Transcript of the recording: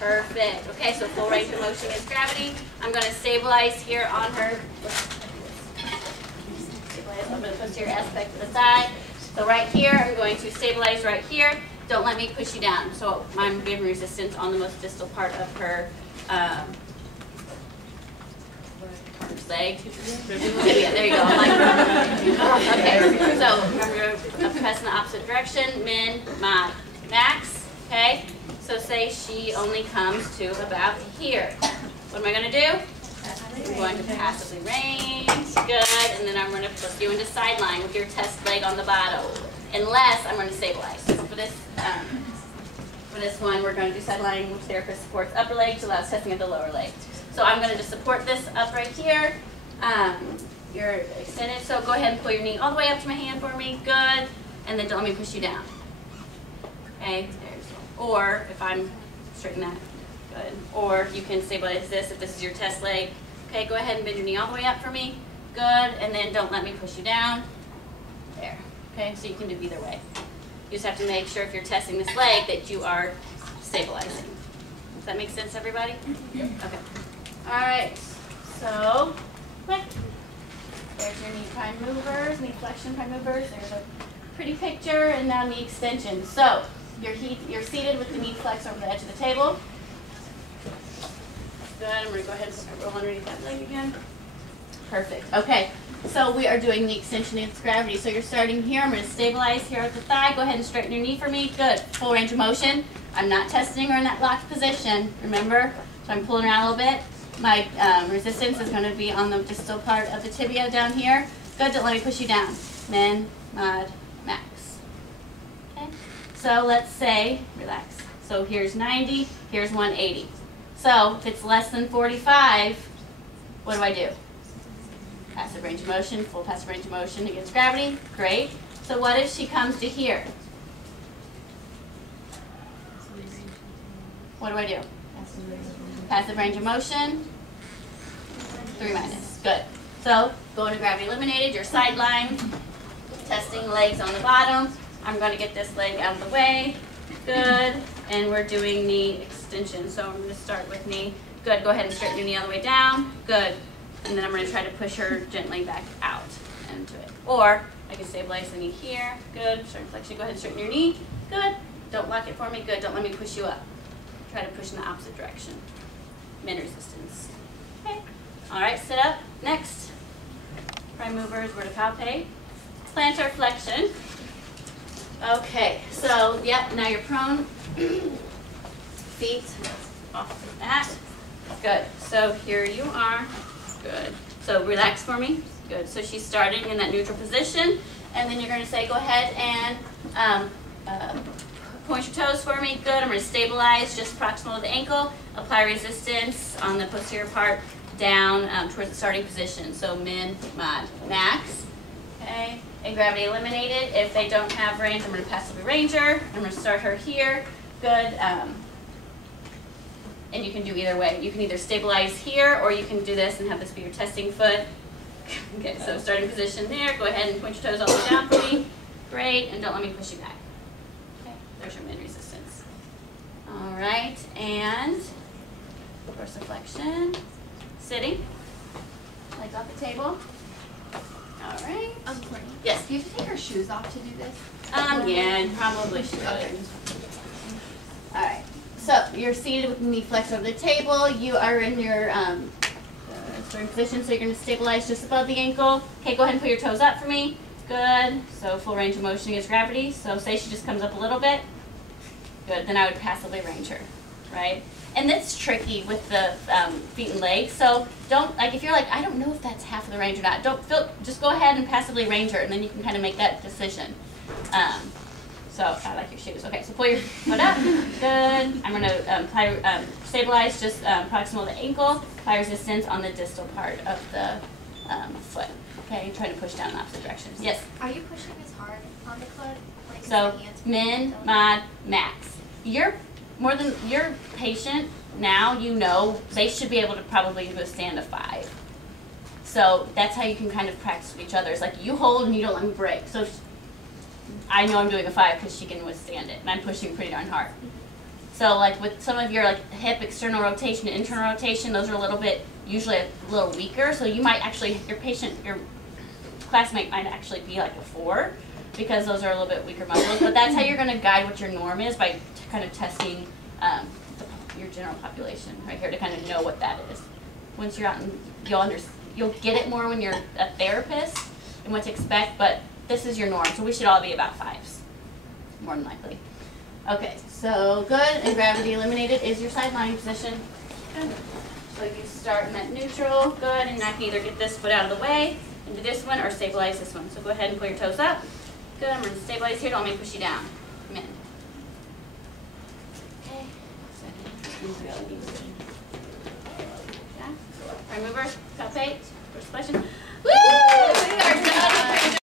Perfect. Okay, so full range of motion against gravity. I'm going to stabilize here on her. Stabilize on the posterior aspect of the thigh. So right here, I'm going to stabilize right here. Don't let me push you down. So I'm giving resistance on the most distal part of her leg. Yeah, there you go. Okay, so remember, press in the opposite direction. Min, mod, max. Okay, so say she only comes to about here. What am I going to do? I'm going to passively range. Good, and then I'm going to flip you into sideline with your test leg on the bottom. Unless I'm going to stabilize. So for this one, we're going to do sideline, which therapist supports upper leg to allow testing of the lower leg. So I'm going to just support this up right here. You're extended, so go ahead and pull your knee all the way up to my hand for me. Good, and then don't let me push you down. Okay, or if I'm straighten that, good. Or you can stabilize this if this is your test leg. Okay, go ahead and bend your knee all the way up for me. Good, and then don't let me push you down. There. Okay, so you can do either way. You just have to make sure if you're testing this leg that you are stabilizing. Does that make sense, everybody? Okay. All right. So, quick. There's your knee prime movers, knee flexion prime movers. There's a pretty picture, and now knee extension. So, you're seated with the knee flex over the edge of the table. Good. I'm going to go ahead and roll underneath that leg again. Perfect. Okay. So we are doing the extension against gravity. So you're starting here. I'm going to stabilize here at the thigh. Go ahead and straighten your knee for me. Good. Full range of motion. I'm not testing her in that locked position. Remember? So I'm pulling her out a little bit. My resistance is going to be on the distal part of the tibia down here. Good. Don't let me push you down. Min, mod, max. Okay. So let's say, relax. So here's 90. Here's 180. So if it's less than 45, what do I do? Passive range of motion, full passive range of motion against gravity. Great. So what if she comes to here? What do I do? Passive range of motion. 3 minus. Good. So go into gravity eliminated. Your sideline. Testing legs on the bottom. I'm going to get this leg out of the way. Good. And we're doing knee extension. So I'm going to start with knee. Good. Go ahead and straighten your knee all the way down. Good. And then I'm going to try to push her gently back out into it. Or I can stabilize the knee here. Good. Start flexion. Go ahead and straighten your knee. Good. Don't lock it for me. Good. Don't let me push you up. Try to push in the opposite direction. Min resistance. Okay. All right. Sit up. Next. Prime movers, verticalpate. Plantar flexion. Okay. So, yep. Now you're prone. Feet off the mat. Good. So here you are. Good. So relax for me. Good. So she's starting in that neutral position, and then you're going to say, go ahead and point your toes for me. Good. I'm going to stabilize just proximal to the ankle. Apply resistance on the posterior part down towards the starting position. So min, mod, max. Okay. And gravity eliminated. If they don't have range, I'm going to passively range her. I'm going to start her here. Good. And you can do either way. You can either stabilize here, or you can do this and have this be your testing foot. Okay, so starting position there. Go ahead and point your toes all the way down for me. Great, and don't let me push you back. Okay, there's your min resistance. All right, and dorsiflexion. Sitting. Legs off the table. All right. Courtney. Yes. Do you have to take our shoes off to do this? Yeah, you probably should. Okay. All right. So you're seated with the knee flexed over the table. You are in your starting position, so you're going to stabilize just above the ankle. Okay, go ahead and put your toes up for me. Good. So full range of motion against gravity. So say she just comes up a little bit. Good. Then I would passively range her, right? And that's tricky with the feet and legs. So don't, like, if you're like, I don't know if that's half of the range or not, just go ahead and passively range her, and then you can kind of make that decision. So I like your shoes. Okay, so pull your foot up. Good. I'm going to stabilize just proximal to the ankle. Apply resistance on the distal part of the foot. Okay, try to push down in the opposite direction. Yes? Are you pushing as hard on the foot? Like, So min, mod, max. You're patient now, you know they should be able to probably withstand a 5. So that's how you can kind of practice with each other. It's like you hold and you don't let me break. So I know I'm doing a 5 because she can withstand it, and I'm pushing pretty darn hard. So like with some of your like hip external rotation and internal rotation, those are usually a little weaker. So you might actually, your classmate might actually be like a 4 because those are a little bit weaker muscles. But that's how you're going to guide what your norm is, by kind of testing your general population right here to kind of know what that is. Once you're out, you'll get it more when you're a therapist and what to expect. But this is your norm, so we should all be about 5s, more than likely. Okay, so good, and gravity eliminated is your side lying position. Good. So you start in that neutral, good, and I can either get this foot out of the way and do this one or stabilize this one. So go ahead and pull your toes up. Good, I'm going to stabilize here, don't let me push you down. Come in. Okay, yeah. Prime mover, cup 8, first question. Woo! We are done.